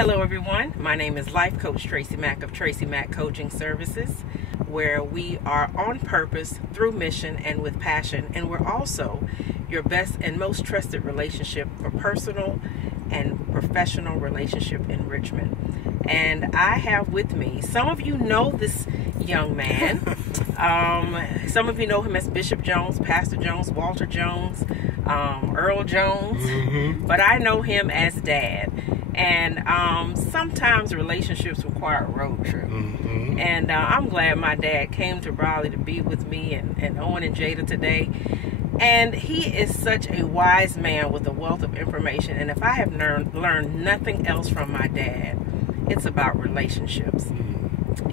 Hello everyone, my name is Life Coach Tracy Mack of TRACYMAC Coaching Services, where we are on purpose, through mission, and with passion, and we're also your best and most trusted relationship for personal and professional relationship enrichment. And I have with me, some of you know this young man, some of you know him as Bishop Jones, Pastor Jones, Walter Jones, Earl Jones, but I know him as Dad. And sometimes relationships require a road trip. And I'm glad my dad came to Raleigh to be with me and Owen and Jada today. And he is such a wise man with a wealth of information. And if I have learned nothing else from my dad, it's about relationships.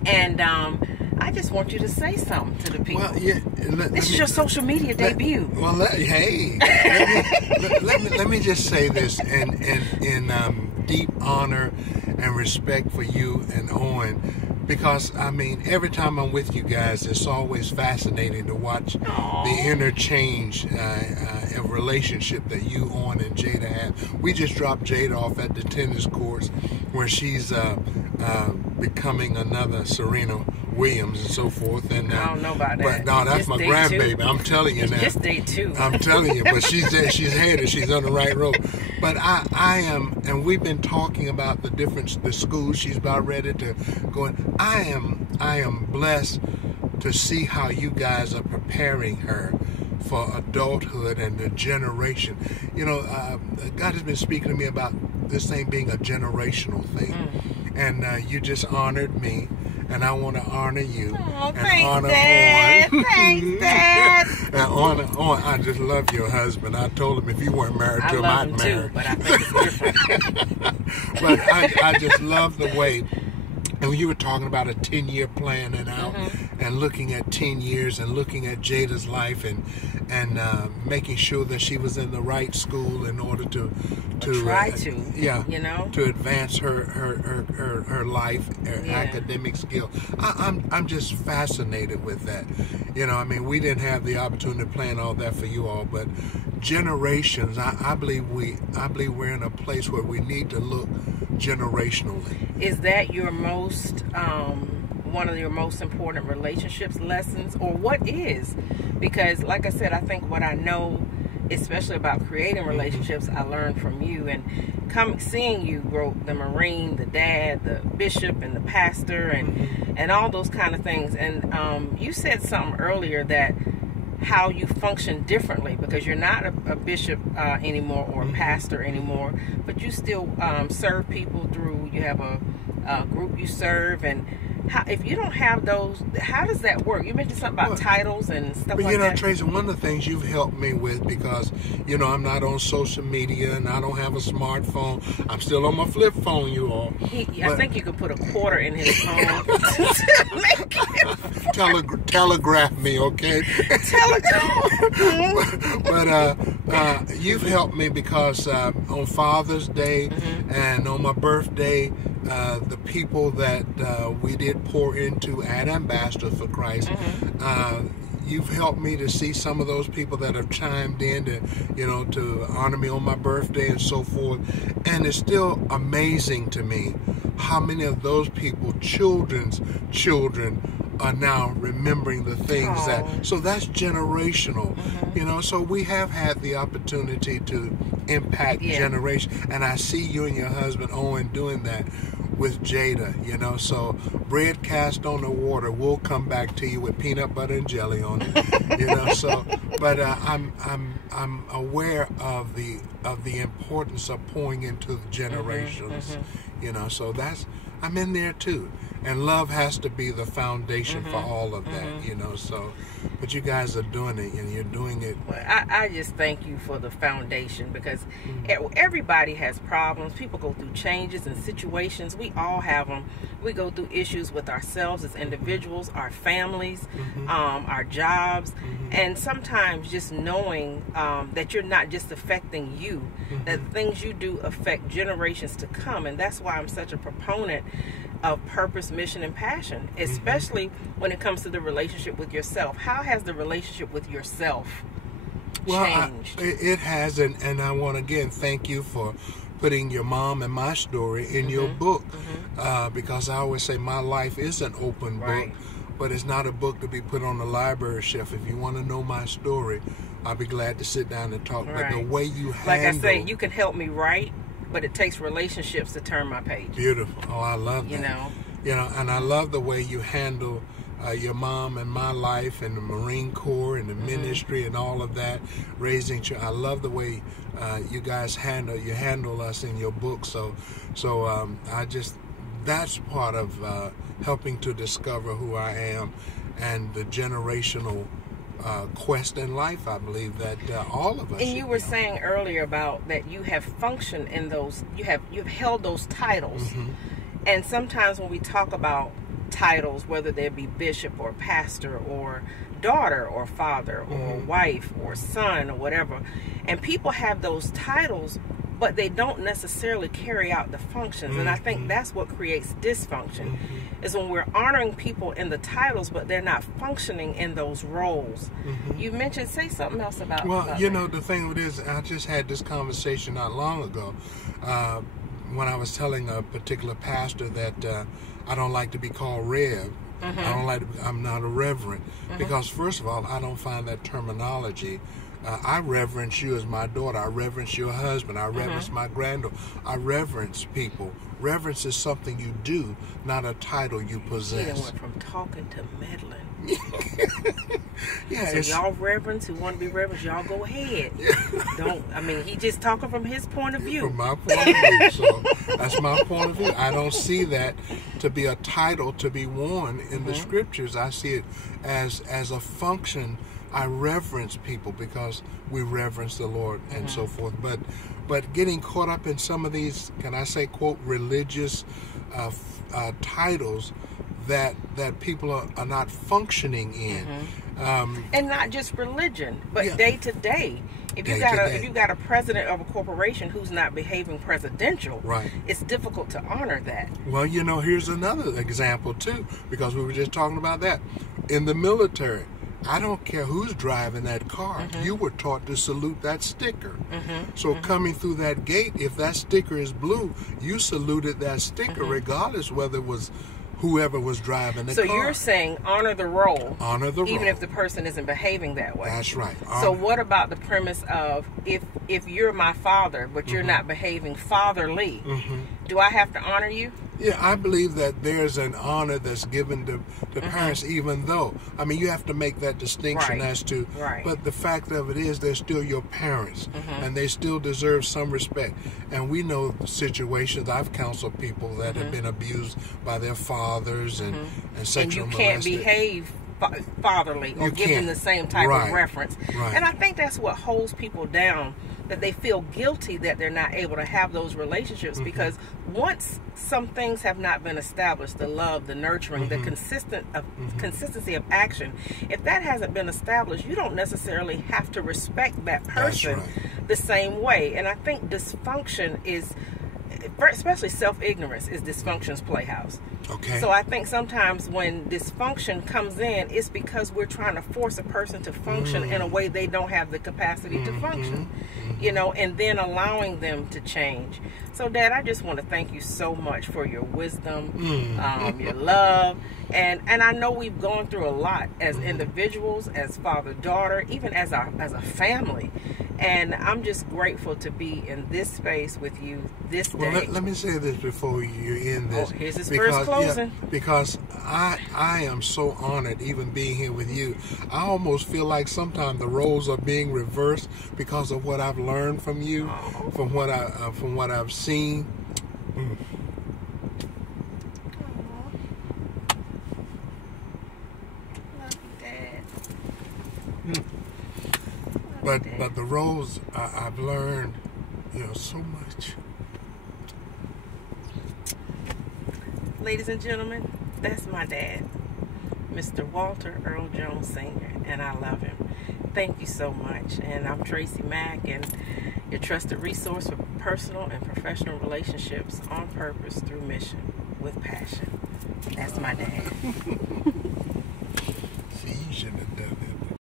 And I just want you to say something to the people. Well, yeah, this is your social media debut. Let me just say this in deep honor and respect for you and Owen, because I mean, every time I'm with you guys, it's always fascinating to watch the interchange of relationship that you, Owen, and Jada have. We just dropped Jada off at the tennis courts, where she's becoming another Serena Williams and so forth. And I don't know about that. But no, that's my grandbaby. I'm telling you now. Just day two. I'm telling you, but she's headed. She's on the right road. But I am, and we've been talking about the schools she's about ready to go in. I am blessed to see how you guys are preparing her for adulthood and the generation. You know, God has been speaking to me about this thing being a generational thing. And you just honored me, and I want to honor you. Oh, and thanks, honor Dad. Owen. Thanks, Dad. And honor Owen. I just love your husband. I told him if you weren't married to him, I'd marry. Too, but I think it's different. But I just love the way. And when you were talking about a 10-year plan and looking at 10 years and looking at Jada's life and making sure that she was in the right school in order to advance her life, her academic skill. I'm just fascinated with that. You know, I mean, we didn't have the opportunity to plan all that for you all, but generations. I believe we're in a place where we need to look generationally. Is that your most one of your most important relationships lessons, or what is? Because like I said, I think what I know, especially about creating relationships, I learned from you, and seeing you grow, the Marine, the dad, the bishop, and the pastor, and all those kind of things. And you said something earlier that how you function differently, because you're not a bishop anymore or a pastor anymore, but you still serve people through, you have a group you serve. And if you don't have those, how does that work? You mentioned something about titles and stuff like that. But you know, Tracy, one of the things you've helped me with, because, you know, I'm not on social media and I don't have a smartphone. I'm still on my flip phone, you all. I think you could put a quarter in his phone. Telegraph me, okay? But you've helped me, because on Father's Day and on my birthday, the people that we did pour into at Ambassador for Christ, you've helped me to see some of those people that have chimed in to honor me on my birthday and so forth. And it's still amazing to me how many of those people, children's children, are now remembering the things so that's generational. You know, so we have had the opportunity to impact generation, and I see you and your husband Owen doing that with Jada, you know. So bread cast on the water will come back to you with peanut butter and jelly on it, you know. So, but I'm aware of the importance of pouring into the generations, you know. So I'm in there too. And love has to be the foundation for all of that, you know. So, but you guys are doing it, and you're doing it. Well, I just thank you for the foundation, because everybody has problems. People go through changes and situations. We all have them. We go through issues with ourselves as individuals, our families, our jobs, and sometimes just knowing that you're not just affecting you, that the things you do affect generations to come. And that's why I'm such a proponent of purpose, mission, and passion, especially when it comes to the relationship with yourself. How has the relationship with yourself changed? It has, and I want to again thank you for putting your mom and my story in your book, because I always say my life is an open book, but it's not a book to be put on the library shelf. If you want to know my story, I'll be glad to sit down and talk. But the way you handle, like I say, you can help me write, but it takes relationships to turn my page. Beautiful. Oh, I love that. You know, and I love the way you handle your mom and my life and the Marine Corps and the ministry and all of that, raising children. I love the way you guys handle us in your book. So that's part of helping to discover who I am and the generational quest in life, I believe, that all of us. And you were saying earlier about that you have functioned in those, you've held those titles, and sometimes when we talk about titles, whether they be bishop or pastor or daughter or father or wife or son or whatever, and people have those titles, but they don't necessarily carry out the functions. And I think that's what creates dysfunction, is when we're honoring people in the titles, but they're not functioning in those roles. You mentioned, say something else about. Well, you know, the thing with this, I just had this conversation not long ago when I was telling a particular pastor that I don't like to be called Rev. I don't like to, I'm not a reverend, because first of all, I don't find that terminology. I reverence you as my daughter. I reverence your husband. I reverence my granddaughter. I reverence people. Reverence is something you do, not a title you possess. He went from talking to meddling. Yeah, so y'all reverence who want to be reverence, y'all go ahead. I mean, he just talking from his point of view. From my point of view. So that's my point of view. I don't see that to be a title to be worn in the scriptures. I see it as a function. I reverence people because we reverence the Lord and so forth. But getting caught up in some of these, can I say, quote, religious titles that people are not functioning in. And not just religion, but day to day. If you got a president of a corporation who's not behaving presidential, it's difficult to honor that. Well, you know, here's another example too, because we were just talking about that. In the military, I don't care who's driving that car. You were taught to salute that sticker. So coming through that gate, if that sticker is blue, you saluted that sticker regardless whether it was whoever was driving the car. So you're saying honor the role. Honor the role. Even if the person isn't behaving that way. That's right. So what about the premise of if you're my father, but you're not behaving fatherly, do I have to honor you? Yeah, I believe that there's an honor that's given to parents, even though, I mean, you have to make that distinction as to, but the fact of it is they're still your parents, and they still deserve some respect. And we know situations, I've counseled people that have been abused by their fathers and sexual And you can't behave fatherly or give them the same type of reference. And I think that's what holds people down, that they feel guilty that they're not able to have those relationships, because once some things have not been established, the love, the nurturing, the consistency of action, if that hasn't been established, you don't necessarily have to respect that person the same way. And I think dysfunction is, especially self-ignorance, is dysfunction's playhouse. So I think sometimes when dysfunction comes in, it's because we're trying to force a person to function in a way they don't have the capacity to function, you know, and then allowing them to change. So, Dad, I just want to thank you so much for your wisdom, your love, and I know we've gone through a lot as individuals, as father-daughter, even as a family. And I'm just grateful to be in this space with you this day. Well, let me say this before you end this. Here's his first closing. Yeah, because I am so honored even being here with you. I almost feel like sometimes the roles are being reversed because of what I've learned from you, from what I've seen. But the roles I've learned, you know, so much. Ladies and gentlemen, that's my dad, Mr. Walter Earl Jones Sr., and I love him. Thank you so much. And I'm Tracy Mack, and your trusted resource for personal and professional relationships on purpose through mission with passion. That's my dad.